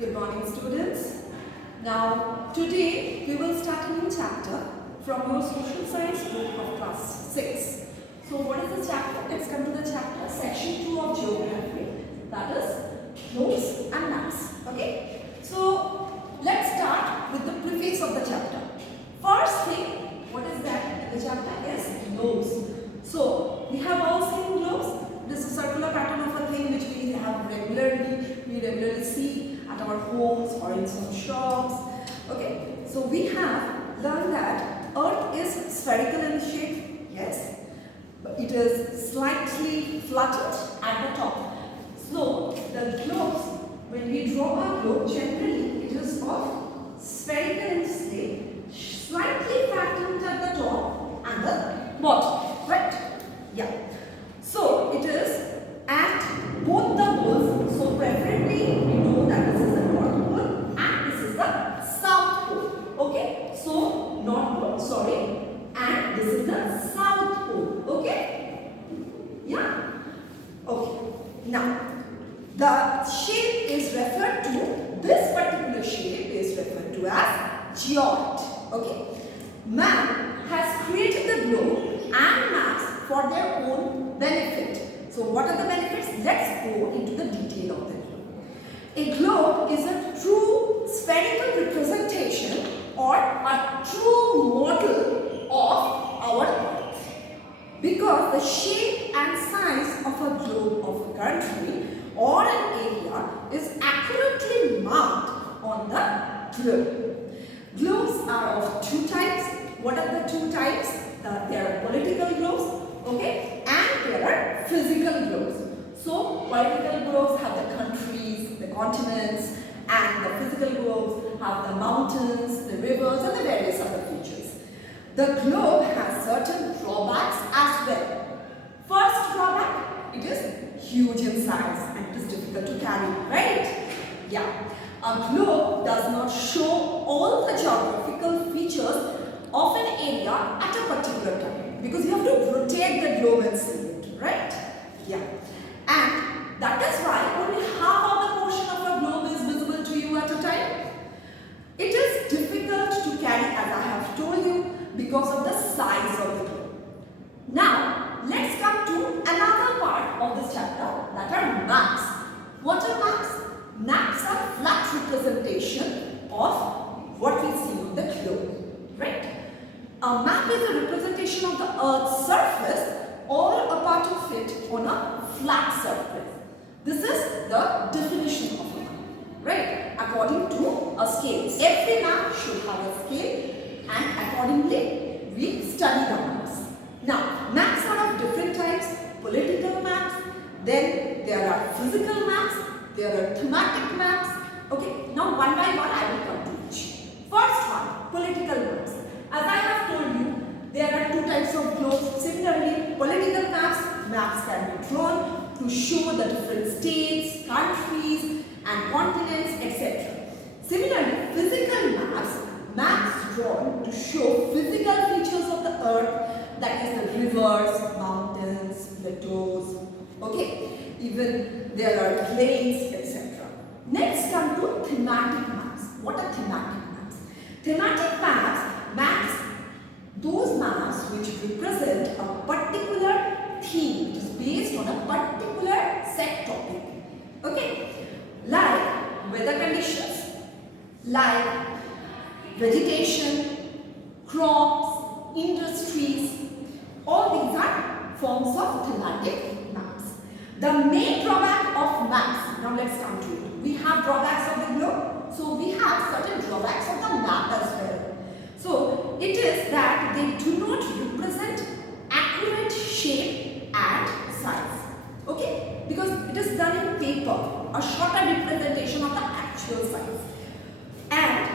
Good morning, students. Now, today we will start a new chapter from your social science book of class 6. So, what is the chapter? Let's come to the chapter, section 2 of geography, that is notes and maps. Okay? So, let's start with the preface of the chapter. First thing, what is that? The chapter is globes. So, we have all seen globes. This is a circular pattern of a thing which we have regularly see at our homes or in some shops. Okay, so we have learned that Earth is spherical in shape, yes, but it is slightly flattened at the top. So the globes, when we draw a globe, generally it is of spherical in shape, slightly flattened at the top and the bottom, right? Yeah. So it is at both the poles. So preferably we know that this is the North Pole and this is the South Pole. Okay. So North Pole, sorry, and this is the South Pole. Okay. Yeah. Okay. Now the shape is referred to. This particular shape is referred to as geoid. Okay. Man has created the globe and maps for their own benefit. So what are the benefits? Let's go into the detail of the globe. A globe is a true spherical representation or a true model of our Earth. Because the shape and size of a globe of a country or an area is accurately marked on the globe. Globes are of two types. What are the two types? There are political globes, okay, and there are physical globes. So, political globes have the countries, the continents, and the physical globes have the mountains, the rivers, and the various other features. The globe has certain drawbacks as well. First drawback, it is huge in size and it is difficult to carry, right? Yeah. A globe does not show all the geographical features of an area at a particular time, because you have to rotate the globe and see it, right? Yeah. And that is why only half of the portion of a globe is visible to you at a time. It is difficult to carry, as I have told you, because of the size of the globe. Now, let's come to another part of this chapter, that are maps. What are maps? Maps are flat representation of what we see on the globe, right? A map is a representation of the Earth's surface or a part of it on a flat surface. This is the definition of a map, right? According to a scale. Every map should have a scale and accordingly we study the maps. Now, maps are of different types. Political maps, then there are physical maps, there are thematic maps. Okay, now one by one I will come to each. First one, political maps. As I have told you, there are two types of globes. Similarly, political maps can be drawn to show the different states, countries and continents, etc. Similarly, physical maps drawn to show physical features of the earth, that is the rivers, mountains, plateaus, okay, even there are plains, etc. Next come to thematic maps. What are thematic maps? Thematic maps, those maps which represent a particular theme, which is based on a particular set topic. Okay, like weather conditions, like vegetation, crops, industries, all these are forms of thematic maps. The main drawback of maps, now let's come to it. We have drawbacks of the globe, so we have certain drawbacks of the map as well. So, it is that they do not represent accurate shape and size. Okay? Because it is done in paper, a shorter representation of the actual size. And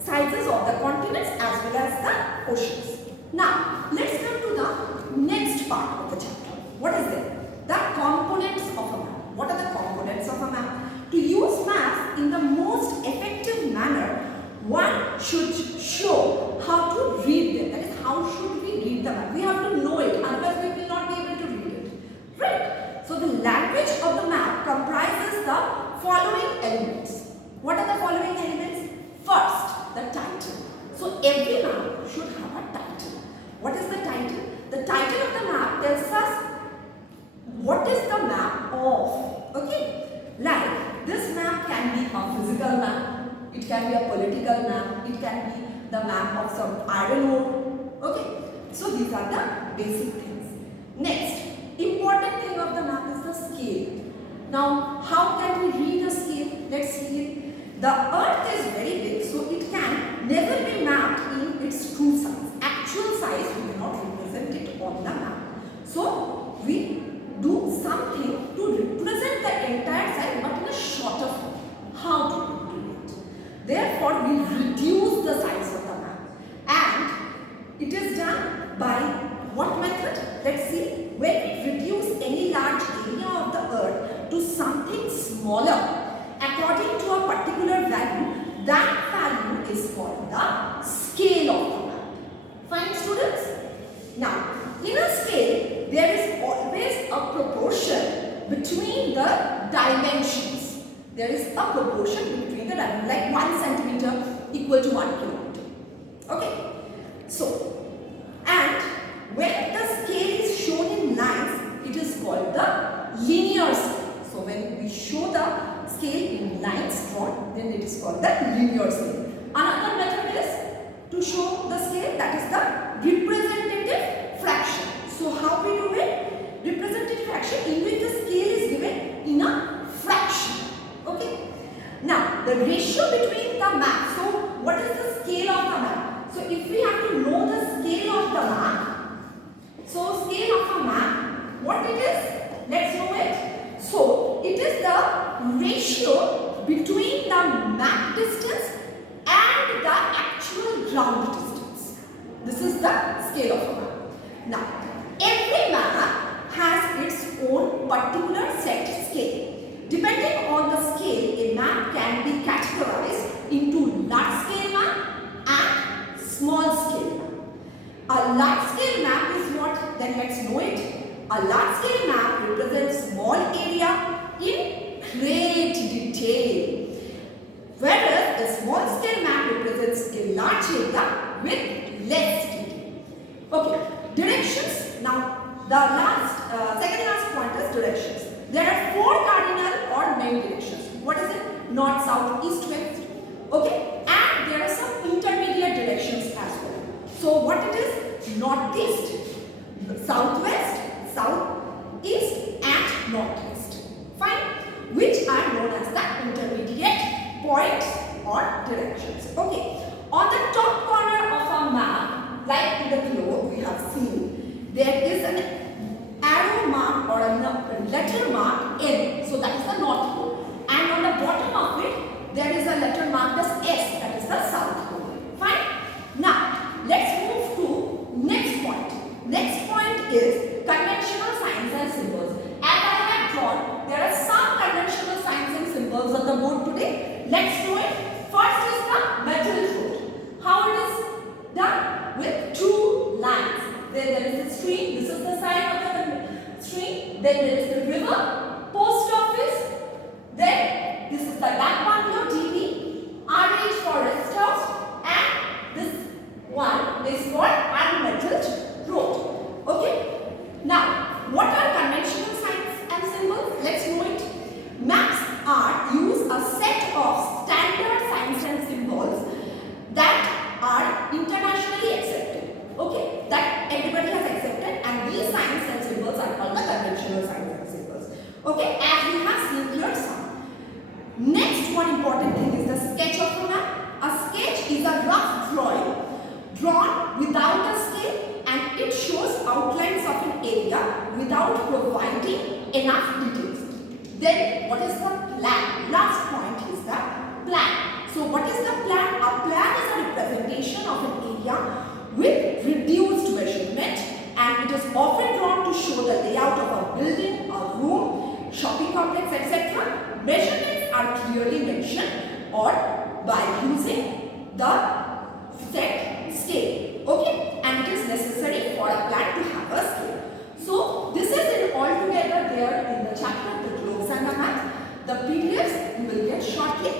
sizes of the continents as well as the oceans. Now, let's come to the next part of the chapter. What is it? The components of a map. What are the components of a map? To use maps in the most effective manner, one should show how to read them. That is, how should we read the map? We have to know it, otherwise we will not be able to read it. Right? So the language of the map comprises the following elements. What are what is the map of? Okay, like this map can be a physical map, it can be a political map, it can be the map of some iron ore. Okay, so these are the basic things. Next, important thing of the map is the scale. Now, how can we read the scale? Let's see it. The earth is very big, so it can never be mapped in its true size. Actual size, we cannot represent it on the map. So, we do something to represent the entire size but in a shorter form. How to do it? Therefore, we reduce the size of the map. And it is done by what method? Let's see. When we reduce any large area of the earth to something smaller according to a particular value, that value is called the scale of the map. Fine, students? Now, in a scale, there is always a proportion between the dimensions. There is a proportion between the dimensions, like 1 centimeter equal to 1 kilometer. Okay? So, and when the scale is shown in lines, it is called the linear scale. So, when we show the scale in lines drawn, then it is called the linear scale. Another method is to show the scale, that is the representative fraction. So, how we do it? Representative fraction in which the scale is given in a fraction. Okay. Now, the ratio between the map. So, what is the scale of the map? So, if we have to know the scale of the map, so scale of a map, what it is? Let's know it. So, it is the ratio between the map distance and the actual ground distance. This is the scale of a map. Now, every map has its own particular set scale. Depending on the scale, a map can be categorized into large scale map and small scale map. A large scale map is what? Then let's know it. A large scale map represents small area in great detail, whereas a small scale map represents a large area with less detail. Okay, directions. Now, the second last point is directions. There are 4 cardinal or main directions. What is it? North, south, east, west. Okay, and there are some intermediate directions as well. So, what it is? Northeast, southwest, southeast, and northwest. Fine, which are known as the intermediate points or directions. Okay, on the top corner of a map, like in the globe we have seen, there is an arrow mark or a letter mark N. So that is the North Pole. And on the bottom of it, there is a letter marked as S. That is the South Pole. Fine. Now, let's move to next point. Next point is conventional signs and symbols. As I have drawn, there are some conventional signs and symbols on the board today. Let's do it. First is the metal road. How it is done? With 2 lines. Then there is a stream. This is the sign of the stream. Then there is the river, post office. Then this is the dak bungalow, DB, RH for rest house, and this one is for unmetalled road. Okay. Now, what are conventional signs and symbols? Let's know it. Maps are use a set of standard signs and symbols that are internationally accepted. Okay, that everybody has accepted, and these signs and symbols are called the conventional signs and symbols. Okay, as we have seen here some. Next one important thing is the sketch of a map. A sketch is a rough drawing drawn without a scale, and it shows outlines of an area without providing enough details. Then what is the plan? Last point is the plan. So what is the plan? A plan is a representation of an area with reduced measurement, and it is often drawn to show the layout of a building, a room, shopping complex, etc. Measurements are clearly mentioned or by using the set scale. Okay, and it is necessary for a plan to have a scale. So this is in all together there in the chapter, the globes and the map. The PDFs you will get shortly.